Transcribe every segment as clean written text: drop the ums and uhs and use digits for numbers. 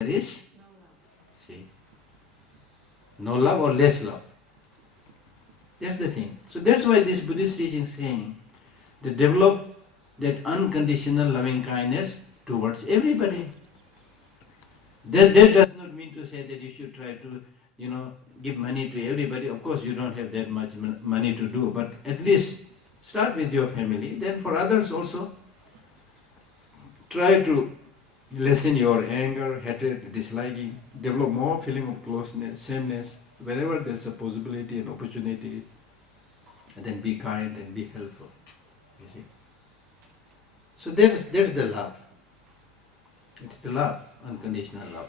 there is, see, no love or less love. That's the thing. So that's why this Buddhist teaching is saying that develop that unconditional loving kindness towards everybody. That does not mean to say that you should try to, give money to everybody. Of course, you don't have that much money to do, but at least start with your family. Then for others also, try to lessen your anger, hatred, disliking, develop more feeling of closeness, sameness, wherever there's a possibility and opportunity, and then be kind and be helpful. You see? So there's the love. It's the love, unconditional love.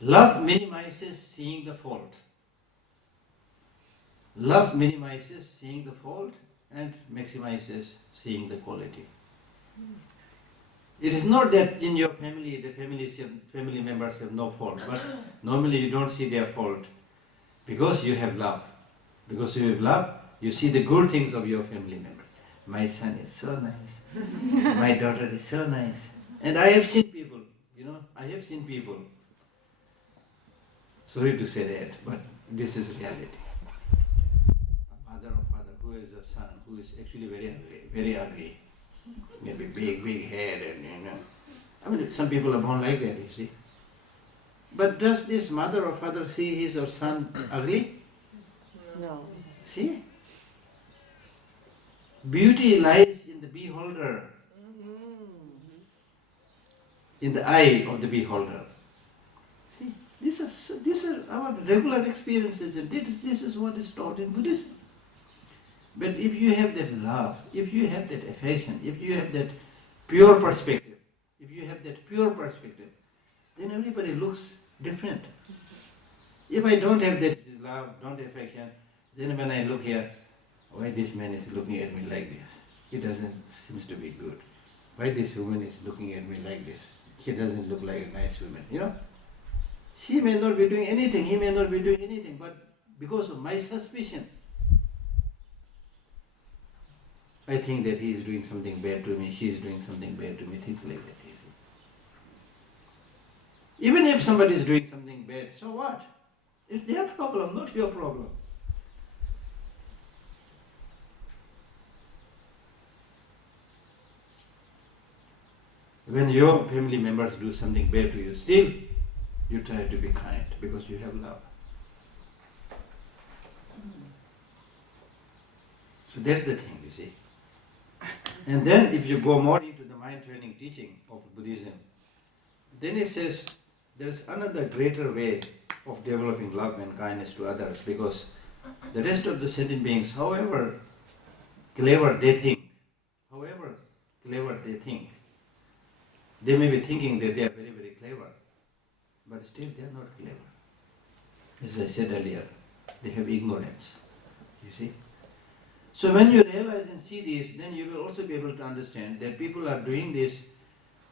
Love minimizes seeing the fault. Love minimizes seeing the fault and maximizes seeing the quality. It is not that in your family, the family members have no fault, but normally you don't see their fault because you have love. Because you have love, you see the good things of your family members. My son is so nice. My daughter is so nice. And I have seen people, sorry to say that, but this is reality. A mother or father who has a son who is actually very ugly, maybe big head and some people are born like that, you see. But does this mother or father see his or son ugly? No. See? Beauty lies in the beholder, in the eye of the beholder. See, these are our regular experiences, and this is what is taught in Buddhism. But if you have that love, if you have that affection, if you have that pure perspective, then everybody looks different. If I don't have that love, don't have affection, then when I look here, why this man is looking at me like this? He doesn't seem to be good. Why this woman is looking at me like this? She doesn't look like a nice woman, She may not be doing anything, he may not be doing anything, but because of my suspicion, I think that he is doing something bad to me, she is doing something bad to me, things like that. You see. Even if somebody is doing something bad, so what? It's their problem, not your problem. When your family members do something bad to you, still you try to be kind because you have love. So that's the thing, you see. And then if you go more into the mind training teaching of Buddhism, then it says there's another greater way of developing love and kindness to others, because the rest of the sentient beings, however clever they think, they may be thinking that they are very, very clever, but still they are not clever. As I said earlier, they have ignorance, you see. So when you realize and see this, then you will also be able to understand that people are doing these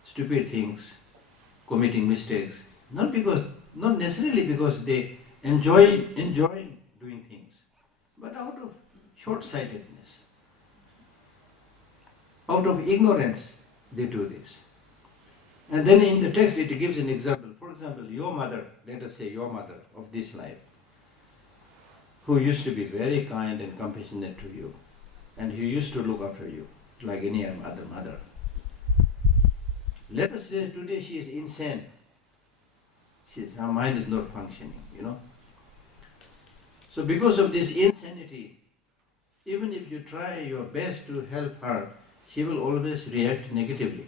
stupid things, committing mistakes, not necessarily because they enjoy doing things, but out of short-sightedness, out of ignorance, they do this. And then in the text it gives an example. For example, your mother, let us say your mother of this life, who used to be very kind and compassionate to you, and who used to look after you like any other mother. Let us say today she is insane. Her mind is not functioning, So because of this insanity, even if you try your best to help her, she will always react negatively.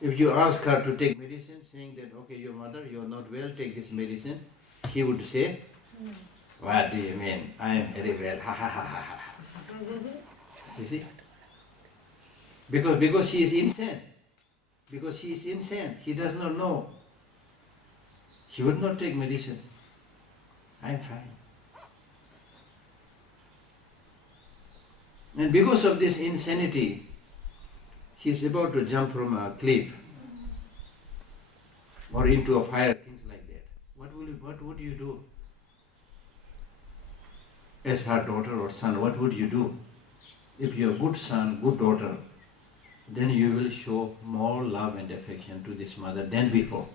If you ask her to take medicine, saying that, okay, your mother, you are not well, take this medicine, she would say, what do you mean? I am very well, ha ha ha ha ha. You see? Because she is insane. Because she is insane. She does not know. She would not take medicine. I am fine. And because of this insanity, she is about to jump from a cliff or into a fire, things like that. What would you do? As her daughter or son, what would you do? If you are a good son, good daughter, then you will show more love and affection to this mother than before.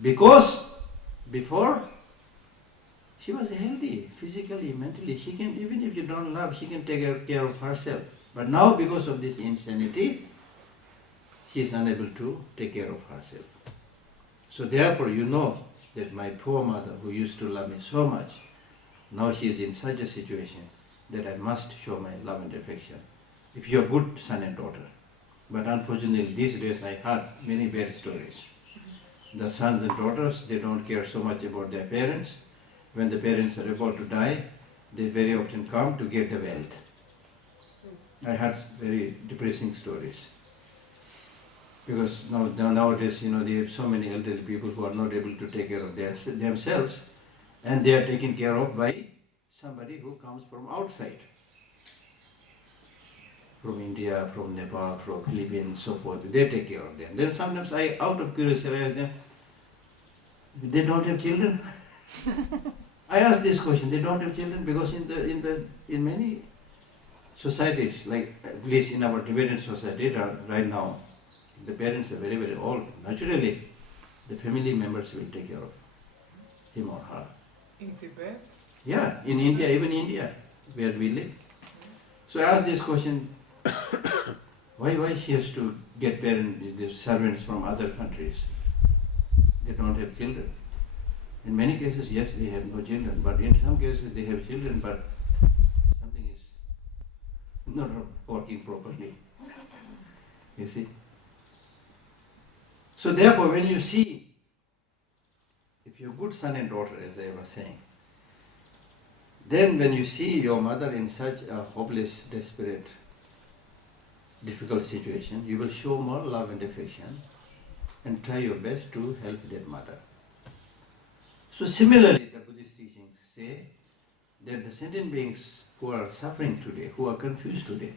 Because before, she was healthy, physically, mentally. She can, even if you don't love, she can take care of herself. But now, because of this insanity, she is unable to take care of herself. So therefore, you know that my poor mother, who used to love me so much, now she is in such a situation that I must show my love and affection. If you are good son and daughter. But unfortunately, these days I heard many bad stories. The sons and daughters, they don't care so much about their parents. When the parents are about to die, they very often come to get the wealth. I heard very depressing stories. Because nowadays, there are so many elderly people who are not able to take care of themselves, and they are taken care of by somebody who comes from outside. From India, from Nepal, from Philippines, so forth. They take care of them. Then sometimes I, out of curiosity, I ask them, they don't have children? I ask this question, they don't have children because in many societies, like at least in our Tibetan society right now, the parents are very, very old. Naturally, the family members will take care of him or her. In Tibet? Yeah, in India, even India, where we live. So I ask this question, why she has to get the servants from other countries? They don't have children. In many cases, yes, they have no children, but in some cases they have children, but something is not working properly. You see? So therefore, when you see, if you're a good son and daughter, as I was saying, then when you see your mother in such a hopeless, desperate, difficult situation, you will show more love and affection and try your best to help that mother. So similarly, the Buddhist teachings say that the sentient beings who are suffering today, who are confused today,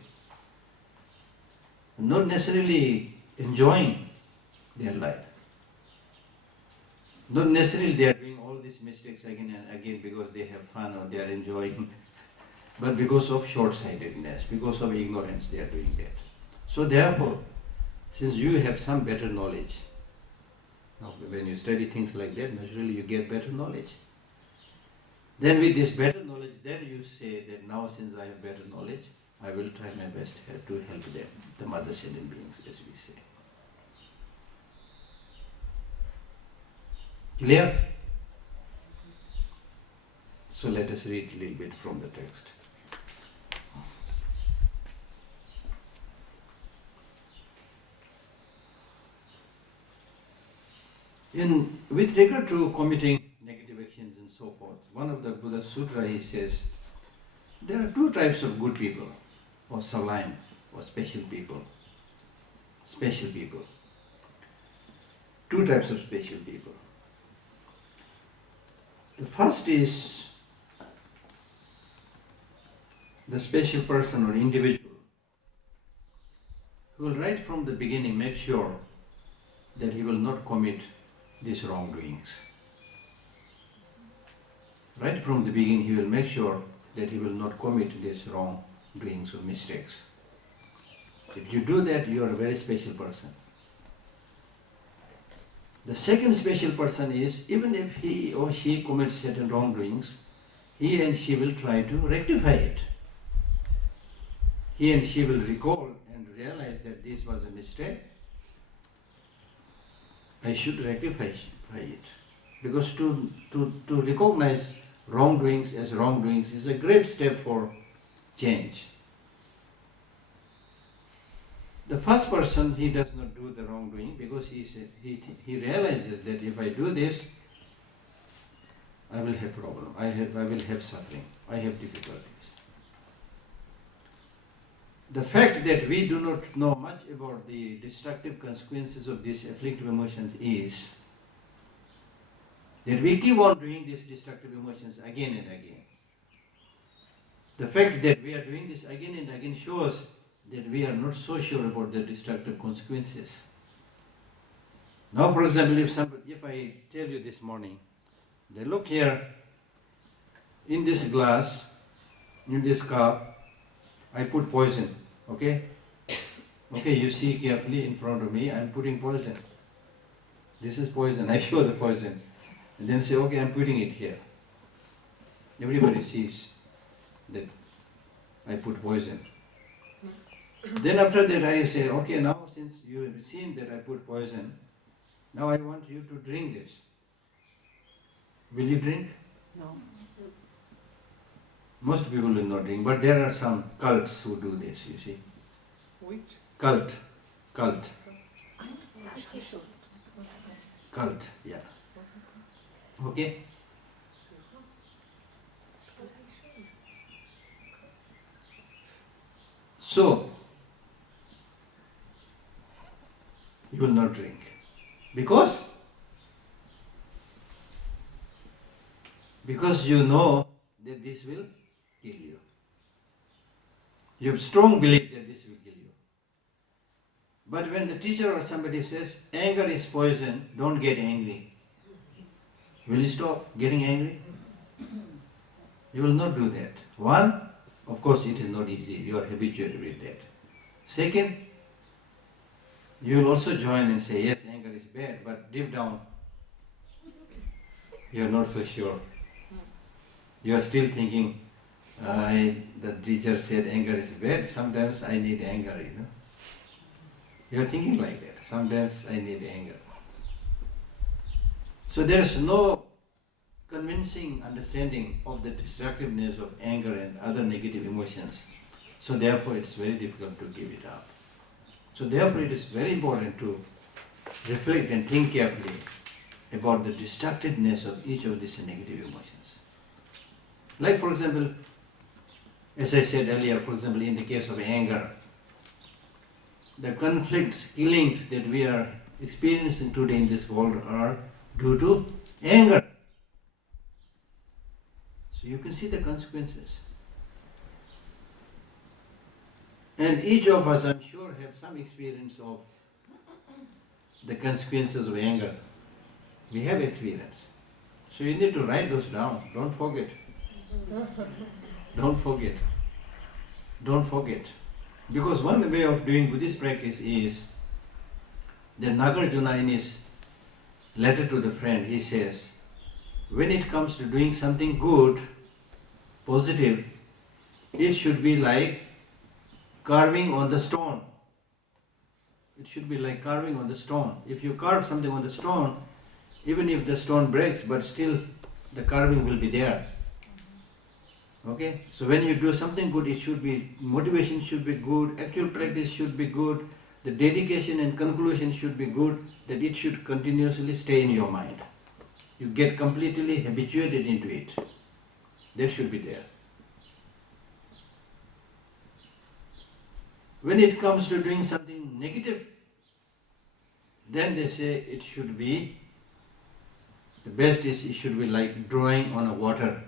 not necessarily enjoying their life. Not necessarily they are doing all these mistakes again and again because they have fun or they are enjoying, but because of short-sightedness, because of ignorance they are doing that. So therefore, since you have some better knowledge, now when you study things like that, naturally you get better knowledge. Then with this better knowledge, then you say that now since I have better knowledge, I will try my best to help them, the mother sentient beings, as we say. Clear? So let us read a little bit from the text. With regard to committing negative actions and so forth, one of the Buddha Sutra, he says, there are two types of good people, or sublime, or special people. Special people. Two types of special people. The first is the special person or individual who will right from the beginning make sure that he will not commit these wrongdoings. Right from the beginning he will make sure that he will not commit these wrongdoings or mistakes. If you do that, you are a very special person. The second special person is, even if he or she commits certain wrongdoings, he and she will try to rectify it. He and she will recall and realize that this was a mistake. I should rectify it. Because to recognize wrongdoings as wrongdoings is a great step for change. The first person, he does not do the wrongdoing because he realizes that if I do this, I will have problem. I will have suffering. I have difficulties. The fact that we do not know much about the destructive consequences of these afflictive emotions is that we keep on doing these destructive emotions again and again. The fact that we are doing this again and again shows that we are not so sure about the destructive consequences. Now, for example, if I tell you this morning, that look here, in this glass, in this cup, I put poison, okay? Okay, you see carefully in front of me, I'm putting poison. This is poison, I show the poison. And then say, okay, I'm putting it here. Everybody sees that I put poison. Then after that I say, okay, now since you have seen that I put poison, now I want you to drink this. Will you drink? No. Most people will not drink, but there are some cults who do this, you see. Which? Cult, yeah. Okay? So, you will not drink. Because you know that this will kill you. You have strong belief that this will kill you. But when the teacher or somebody says, anger is poison, don't get angry, will you stop getting angry? You will not do that. One, of course it is not easy, you are habituated with that. Second, you will also join and say, yes, anger is bad, but deep down, you are not so sure. You are still thinking, the teacher said anger is bad, sometimes I need anger, you know. You are thinking like that, sometimes I need anger. So there is no convincing understanding of the destructiveness of anger and other negative emotions. So therefore it is very difficult to give it up. So therefore it is very important to reflect and think carefully about the destructiveness of each of these negative emotions. Like for example, as I said earlier, for example in the case of anger, the conflicts, killings that we are experiencing today in this world are due to anger. So you can see the consequences. And each of us, I'm sure, have some experience of the consequences of anger. We have experience. So you need to write those down. Don't forget. Don't forget. Don't forget. Because one way of doing Buddhist practice is that Nagarjuna in his letter to the friend, he says, when it comes to doing something good, positive, it should be like carving on the stone. It should be like carving on the stone. If you carve something on the stone, even if the stone breaks, but still the carving will be there. Okay? So when you do something good, it should be, motivation should be good, actual practice should be good, the dedication and conclusion should be good, that it should continuously stay in your mind. You get completely habituated into it. That should be there. When it comes to doing something negative, then they say it should be, the best is it should be like drawing on a water.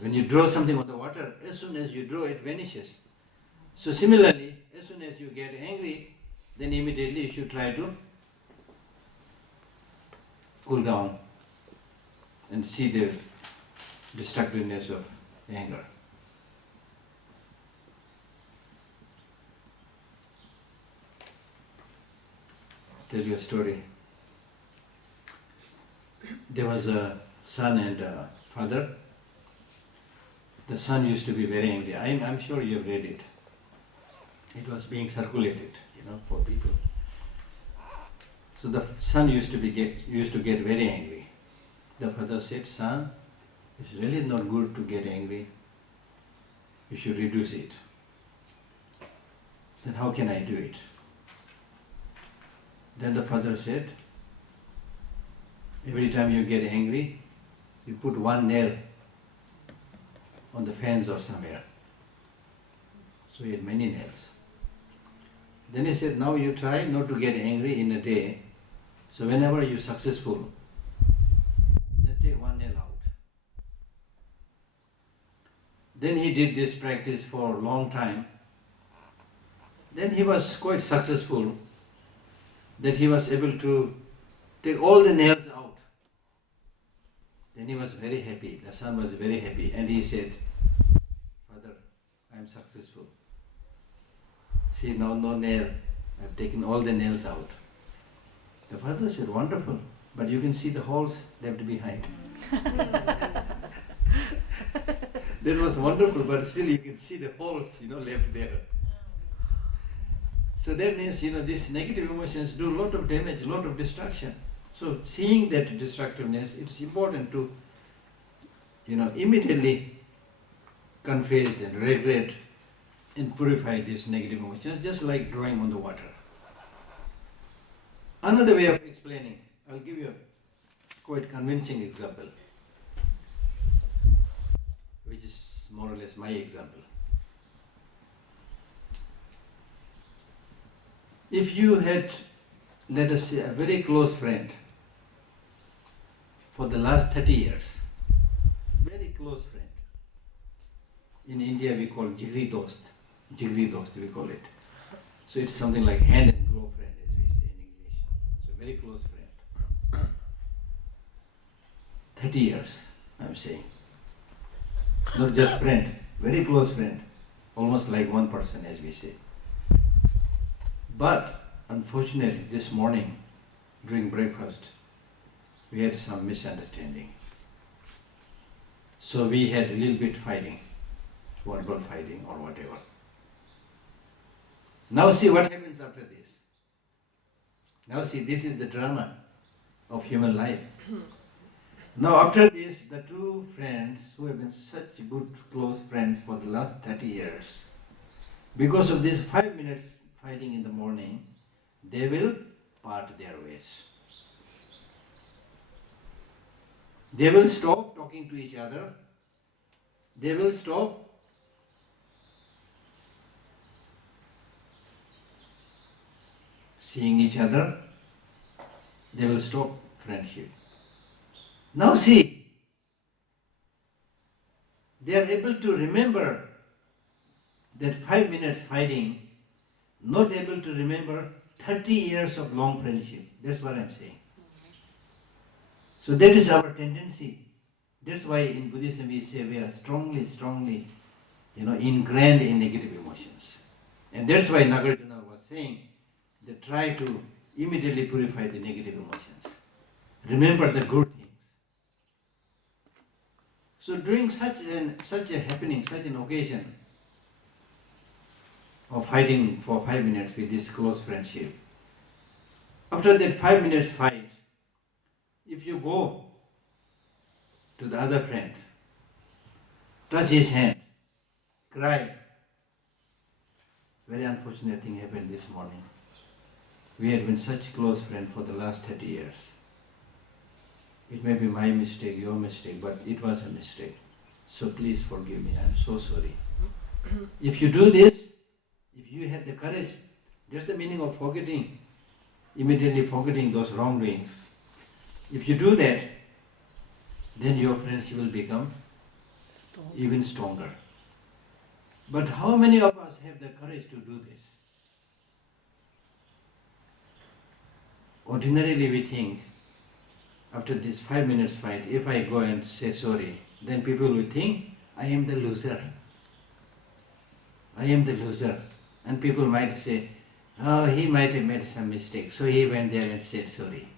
When you draw something on the water, as soon as you draw, it vanishes. So similarly, as soon as you get angry, then immediately you should try to cool down and see the destructiveness of anger. Tell you a story. There was a son and a father. The son used to be very angry. I'm sure you have read it. It was being circulated, for people. So the son used to get very angry. The father said, "Son, it's really not good to get angry. You should reduce it." Then how can I do it? Then the father said, every time you get angry, you put one nail on the fence or somewhere. So he had many nails. Then he said, now you try not to get angry in a day. So whenever you're successful, then take one nail out. Then he did this practice for a long time. Then he was quite successful, that he was able to take all the nails out. Then he was very happy. The son was very happy. And he said, "Father, I am successful." See, now no nail. I've taken all the nails out. The father said, wonderful, but you can see the holes left behind. That was wonderful, but still you can see the holes, left there. So that means, these negative emotions do a lot of damage, a lot of destruction. So seeing that destructiveness, it's important to, immediately confess and regret and purify these negative emotions, just like drawing on the water. Another way of explaining, I'll give you a quite convincing example, which is more or less my example. If you had, let us say, a very close friend for the last 30 years, very close friend. In India we call jigri dost we call it. So it's something like hand and glove friend, as we say in English. So very close friend. 30 years, I'm saying. Not just friend, very close friend, almost like one person, as we say. But unfortunately, this morning during breakfast, we had some misunderstanding. So we had a little bit fighting, verbal fighting or whatever. Now see what happens after this. Now see, this is the drama of human life. Now after this, the two friends who have been such good close friends for the last 30 years, because of this 5 minutes fighting in the morning, they will part their ways. They will stop talking to each other. They will stop seeing each other. They will stop friendship. Now see, they are able to remember that 5 minutes fighting, not able to remember 30 years of long friendship. That's what I'm saying. So that is our tendency. That's why in Buddhism we say we are strongly, ingrained in negative emotions. And that's why Nagarjuna was saying that try to immediately purify the negative emotions. Remember the good things. So during such a happening, such an occasion of fighting for 5 minutes with this close friendship, after that 5 minutes fight, if you go to the other friend, touch his hand, cry, very unfortunate thing happened this morning. We had been such close friends for the last 30 years. It may be my mistake, your mistake, but it was a mistake. So please forgive me, I'm so sorry. If you do this, if you had the courage, that's the meaning of forgetting, immediately forgetting those wrongdoings. If you do that, then your friendship will become even stronger. But how many of us have the courage to do this? Ordinarily we think, after this 5 minutes fight, if I go and say sorry, then people will think, I am the loser. I am the loser. And people might say, oh, he might have made some mistake, so he went there and said sorry.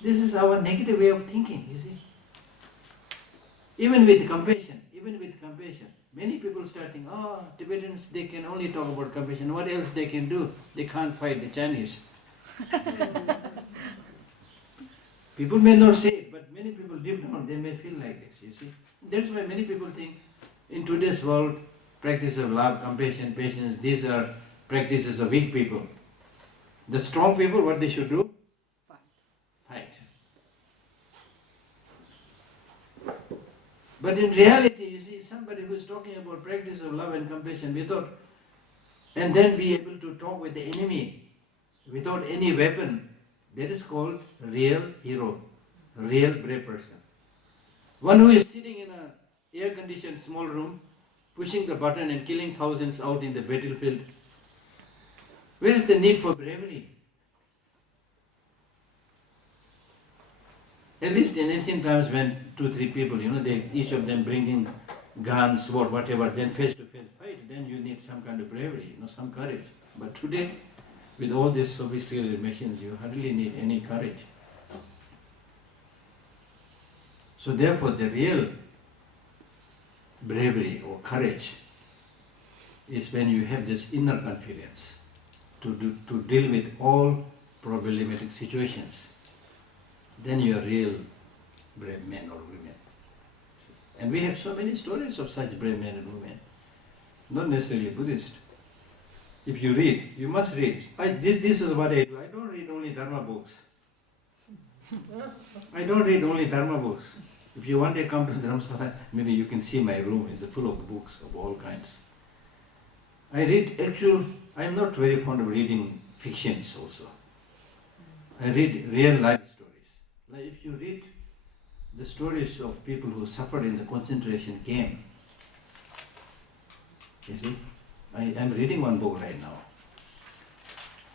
This is our negative way of thinking, you see. Even with compassion, many people start thinking, oh, Tibetans, they can only talk about compassion. What else they can do? They can't fight the Chinese. People may not say it, but many people deep down, they may feel like this, you see. That's why many people think, in today's world, practice of love, compassion, patience, these are practices of weak people. The strong people, what they should do? Fight. But in reality, you see, somebody who is talking about practice of love and compassion without, and then be able to talk with the enemy without any weapon, that is called real hero, real brave person. One who is sitting in an air-conditioned small room, pushing the button and killing thousands out in the battlefield. Where is the need for bravery? At least in ancient times when 2-3 people, each of them bringing guns, sword, whatever, then face-to-face fight, then you need some kind of bravery, some courage. But today, with all these sophisticated machines, you hardly need any courage. So therefore, the real bravery or courage is when you have this inner confidence to deal with all problematic situations. Then you are real brave men or women. And we have so many stories of such brave men and women, not necessarily Buddhist. If you read, you must read. This is what I do. I don't read only Dharma books. I don't read only Dharma books. If you one day come to Dharamsala, maybe you can see my room is full of books of all kinds. I read I am not very fond of reading fictions also. I read real life stories. Like if you read the stories of people who suffered in the concentration camp, you see, I am reading one book right now.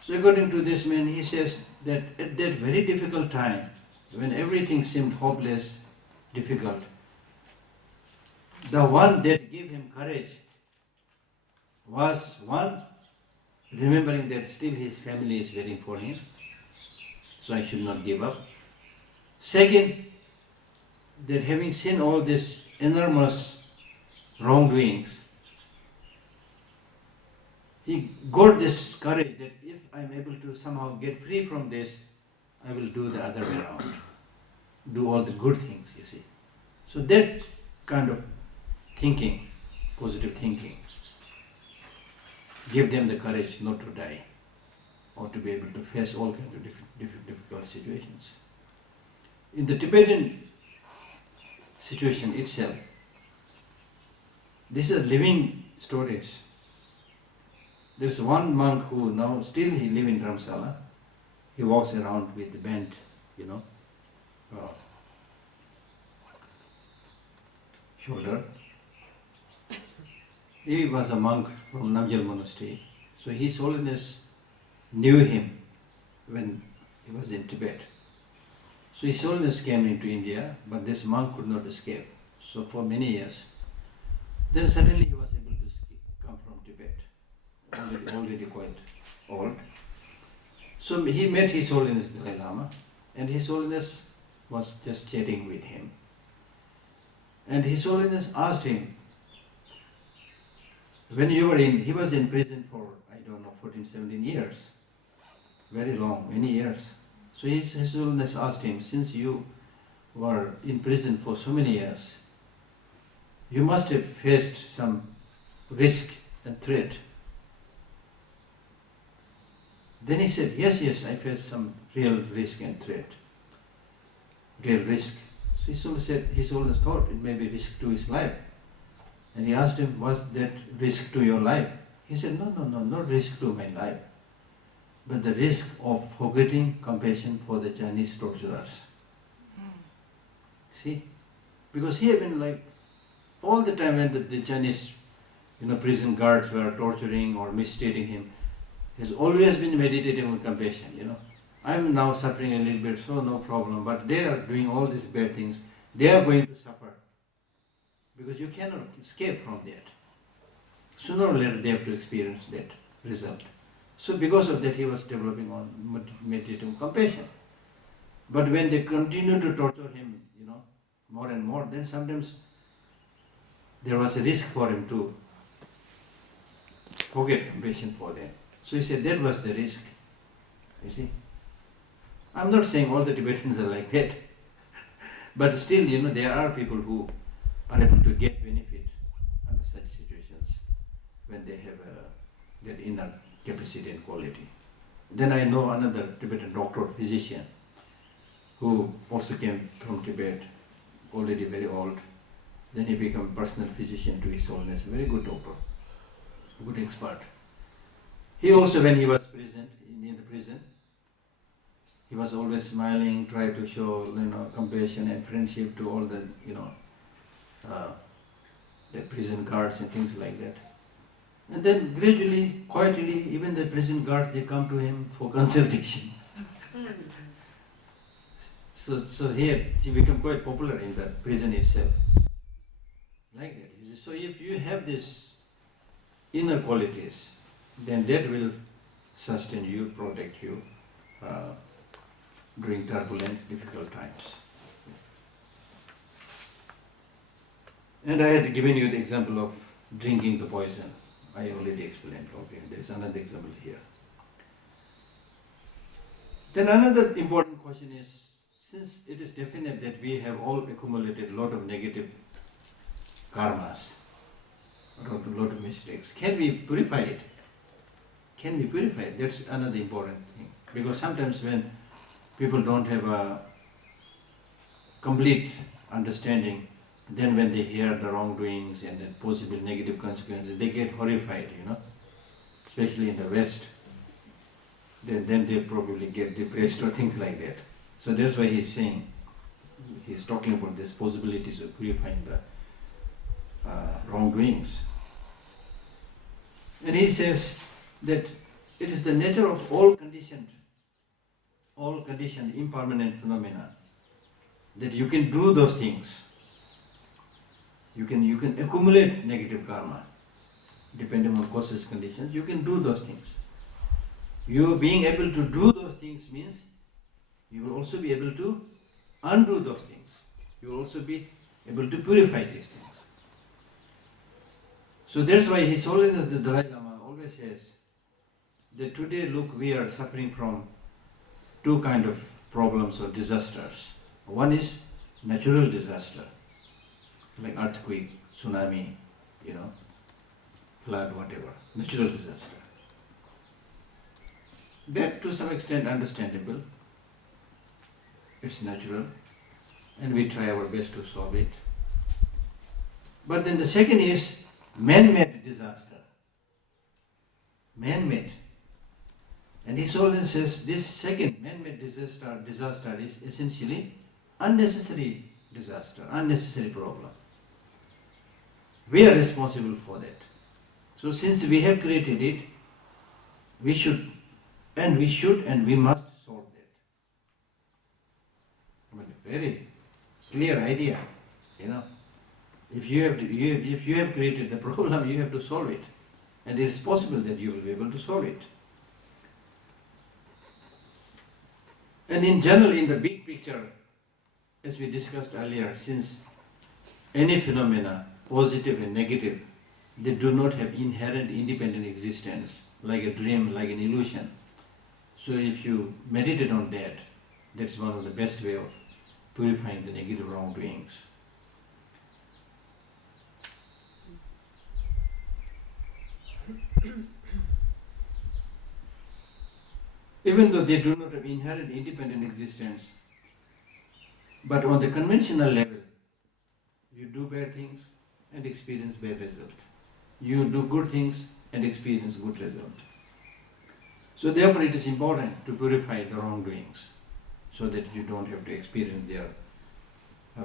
So according to this man, he says that at that very difficult time, when everything seemed hopeless, difficult, the one that gave him courage was one, remembering that still his family is waiting for him, so I should not give up. Second, that having seen all these enormous wrongdoings, he got this courage that if I am able to somehow get free from this, I will do the other way around. Do all the good things, you see. So that kind of thinking, positive thinking, give them the courage not to die or to be able to face all kinds of difficult situations. In the Tibetan situation itself, these are living stories. There's one monk who now still he lives in Dharamsala. He walks around with bent, shoulder. He was a monk from Namgyal monastery. So His Holiness knew him when he was in Tibet. So His Holiness came into India, but this monk could not escape. So for many years. Then suddenly he was able to come from Tibet, already quite old. So he met His Holiness Dalai Lama, and His Holiness was just chatting with him. And His Holiness asked him, when you were he was in prison for, 14, 17 years, very long, many years. So His Holiness asked him, since you were in prison for so many years, you must have faced some risk and threat. Then he said, yes, I faced some real risk and threat. Real risk. So His Holiness thought it may be risk to his life. And he asked him, was that risk to your life? He said, no, not risk to my life, but the risk of forgetting compassion for the Chinese torturers. See? Because he had been all the time when the Chinese prison guards were torturing or mistreating him, he has always been meditating on compassion, I am now suffering a little bit, so no problem, but they are doing all these bad things, they are going to suffer. Because you cannot escape from that. Sooner or later they have to experience that result. So because of that he was developing on meditative compassion. But when they continue to torture him, more and more, then sometimes there was a risk for him to forget compassion for them. So he said that was the risk. You see? I'm not saying all the Tibetans are like that. But still, there are people who are able to get benefit under such situations when they have that inner capacity and quality. Then I know another Tibetan doctor, physician, who also came from Tibet, already very old. Then he became personal physician to His Holiness, very good doctor, good expert. He also, when he was in the prison, he was always smiling, tried to show compassion and friendship to all the the prison guards and things like that. And then gradually, quietly, even the prison guards, they come to him for consultation. So here, he became quite popular in the prison itself. Like that. So if you have these inner qualities, then that will sustain you, protect you during turbulent, difficult times. And I had given you the example of drinking the poison. I already explained. Okay, there is another example here. Then another important question is, since it is definite that we have all accumulated a lot of negative karmas, a lot of mistakes, can we purify it? Can we purify it? That's another important thing. Because sometimes when people don't have a complete understanding, then when they hear the wrongdoings and the possible negative consequences, they get horrified, especially in the West. Then they probably get depressed or things like that. So that's why he's talking about these possibilities of purifying the wrongdoings. And he says that it is the nature of all conditioned, impermanent phenomena, that you can do those things. You can accumulate negative karma, depending on causes, conditions. You can do those things. You being able to do those things means you will also be able to undo those things. You will also be able to purify these things. So that's why His Holiness the Dalai Lama always says that today, look, we are suffering from two kind of problems or disasters. One is natural disaster, like earthquake, tsunami, flood, whatever, natural disaster. That to some extent understandable. It's natural, and we try our best to solve it. But then the second is man-made disaster. Man-made. And His Holiness says this second man-made disaster is essentially unnecessary disaster, unnecessary problem. We are responsible for that. So since we have created it, we should and we must solve that. Very clear idea, If you have created the problem, you have to solve it. And it is possible that you will be able to solve it. And in general, in the big picture, as we discussed earlier, since any phenomena, positive and negative, they do not have inherent independent existence, like a dream, like an illusion. So if you meditate on that, that's one of the best way of purifying the negative wrongdoings. Even though they do not have inherent independent existence, but on the conventional level, you do bad things and experience bad result. You do good things and experience good result. So therefore it is important to purify the wrongdoings so that you don't have to experience their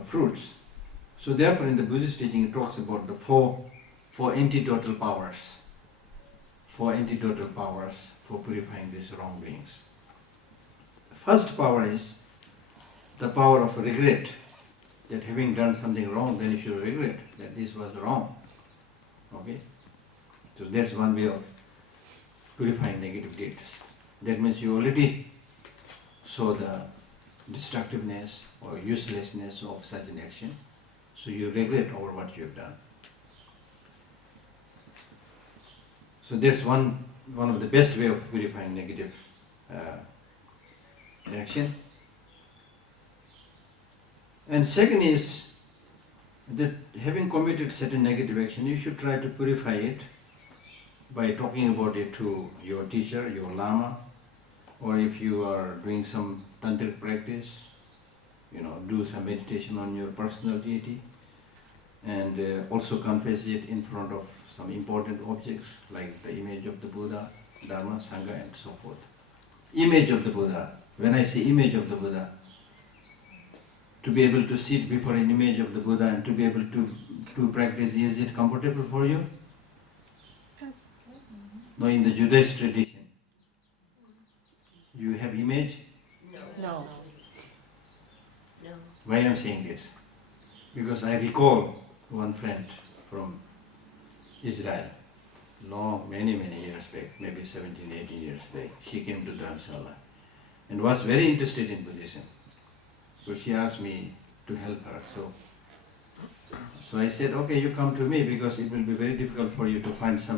fruits. So therefore in the Buddhist teaching it talks about the four antidotal powers. Four antidotal powers for purifying these wrongdoings. The first power is the power of regret, that having done something wrong, then if you regret that this was wrong. Okay? So that's one way of purifying negative deeds. That means you already saw the destructiveness or uselessness of such an action, so you regret over what you have done. So that's one of the best way of purifying negative action. And second is that having committed certain negative action, you should try to purify it by talking about it to your teacher, your lama, or if you are doing some tantric practice, do some meditation on your personal deity, and also confess it in front of some important objects like the image of the Buddha, Dharma, Sangha, and so forth. Image of the Buddha. When I say image of the Buddha, to be able to sit before an image of the Buddha and to be able to practice, is it comfortable for you? Yes. No, in the Judaist tradition, you have image? No. Why I am saying this? Because I recall one friend from Israel. long, many years back, maybe 17, 18 years back. She came to Dharamshala and was very interested in Buddhism. So she asked me to help her. So I said, okay, you come to me because it will be very difficult for you to find somebody